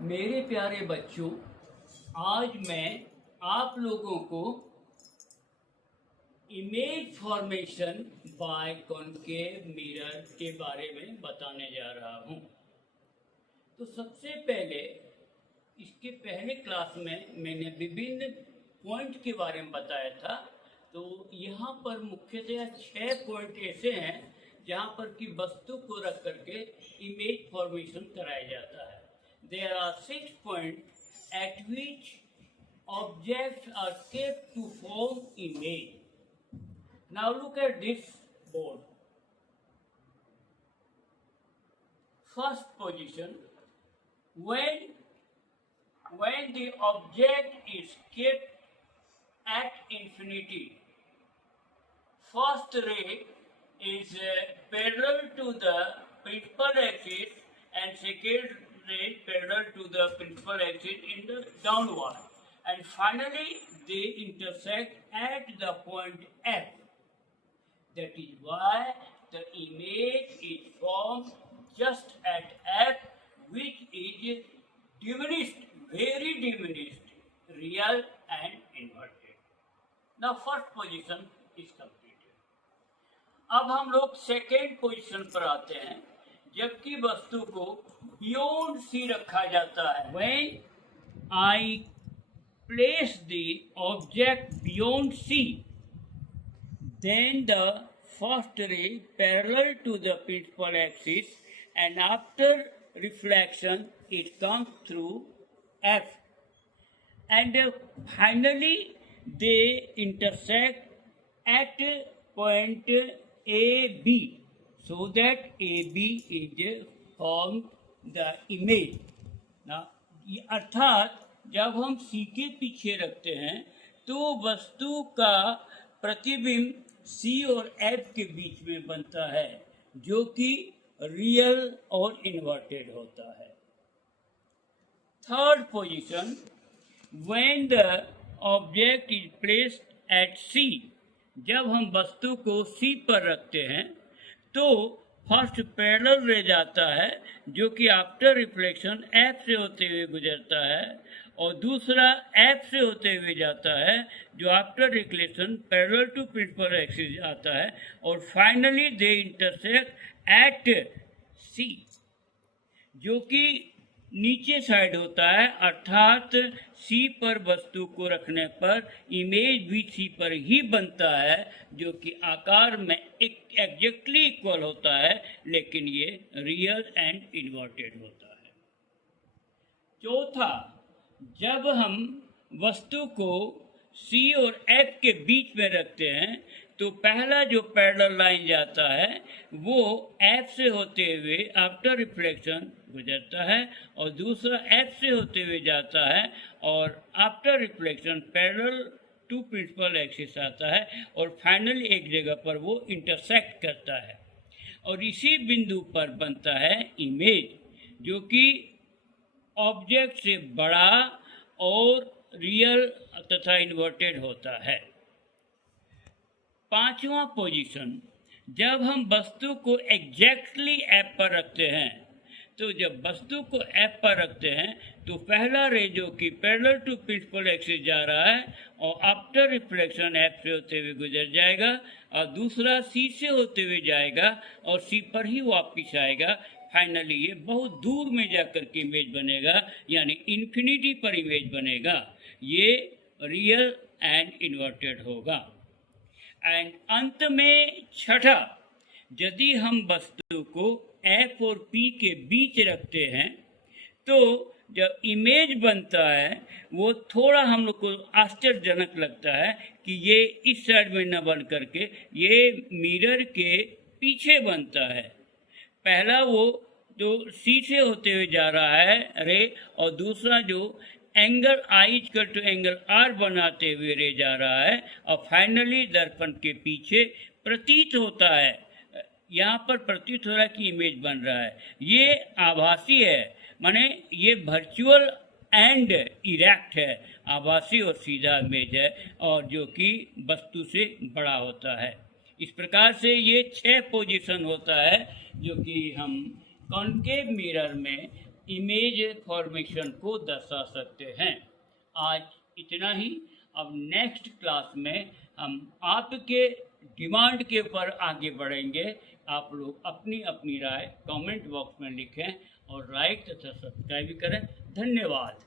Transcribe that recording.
मेरे प्यारे बच्चों, आज मैं आप लोगों को image formation by concave mirror के बारे में बताने जा रहा हूँ। तो सबसे पहले इसके पहले क्लास में मैंने विभिन्न पॉइंट के बारे में बताया था। तो यहाँ पर मुख्यतया 6 पॉइंट ऐसे हैं जहाँ पर कि वस्तु को रख करके इमेज फॉर्मेशन कराया जाता है। There are 6 points at which objects are kept to form image. Now look at this board. First position, when the object is kept at infinity, first ray is parallel to the principal axis and second ray parallel to the principal axis in the downward, and finally they intersect at the point F. That is why the image is formed just at F, which is diminished, very diminished, real and inverted. Now first position is completed. अब हम लोग second position पर आते हैं, जबकि वस्तु को beyond सी रखा जाता है। When I place the object beyond C, then the first ray parallel to the principal axis, and after reflection it comes through F, and finally they intersect at point AB, so that AB is formed the image. Now, अर्थात जब हम C के पीछे रखते हैं तो वस्तु का प्रतिबिंब C और F के बीच में बनता है, जो कि रियल और इन्वर्टेड होता है। Third position, when the object is placed at C, जब हम वस्तु को C पर रखते हैं तो फर्स्ट पैरेलल रे जाता है, जो कि आफ्टर रिफ्लेक्शन F से होते हुए गुजरता है, और दूसरा F से होते हुए जाता है, जो after reflection parallel to principal axis आता है, और finally they intersect at C, जो कि नीचे साइड होता है। अर्थात C पर वस्तु को रखने पर इमेज भी C पर ही बनता है, जो कि आकार में एग्जैक्टली इक्वल होता है, लेकिन ये रियल एंड इन्वर्टेड होता है। चौथा, जब हम वस्तु को C और F के बीच में रखते हैं तो पहला जो पैरेलल लाइन जाता है वो F से होते हुए आफ्टर रिफ्लेक्शन गुजरता है, और दूसरा F से होते हुए जाता है और after reflection parallel to principal axis आता है, और फाइनली एक जगह पर वो इंटरसेक्ट करता है, और इसी बिंदु पर बनता है इमेज, जो कि ऑब्जेक्ट से बड़ा और रियल तथा इन्वर्टेड होता है। पांचवा पोजीशन, जब हम वस्तु को एग्जैक्टली F पर रखते हैं, तो जब वस्तु को F पर रखते हैं तो पहला रे जो कि पैरेलल टू प्रिंसिपल एक्सिस जा रहा है और आफ्टर रिफ्लेक्शन F से होते हुए गुजर जाएगा, और दूसरा C से होते हुए जाएगा और C पर ही वापिस आएगा। फाइनली ये बहुत दूर में जाकर के इमेज बनेगा, यानी इन्फिनिटी पर इमेज बनेगा। ये रियल एंड इन्वर्टेड होगा। एंड अंत में छठा, यदि हम वस्तु को F और P के बीच रखते हैं तो जब इमेज बनता है वो थोड़ा हम लोग को आश्चर्यजनक लगता है कि ये इस साइड में न बन करके ये मिरर के पीछे बनता है। पहला वो जो C से होते हुए जा रहा है रे, और दूसरा जो angle I equal to angle R बनाते हुए रे जा रहा है, और फाइनली दर्पण के पीछे प्रतीत होता है, यहाँ पर प्रतीत हो रहा है कि इमेज बन रहा है। ये आभासी है, माने ये वर्चुअल एंड इरेक्ट है, आभासी और सीधा इमेज है, और जो कि वस्तु से बड़ा होता है। इस प्रकार से ये 6 पोजीशन होता है जो कि हम कॉनकेव मिरर में इमेज फॉर्मेशन को दर्शा सकते हैं। आज इतना ही। अब नेक्स्ट क्लास में हम आपके डिमांड के ऊपर आगे बढ़ेंगे। आप लोग अपनी अपनी राय कमेंट बॉक्स में लिखें और लाइक तथा सब्सक्राइब करें। धन्यवाद।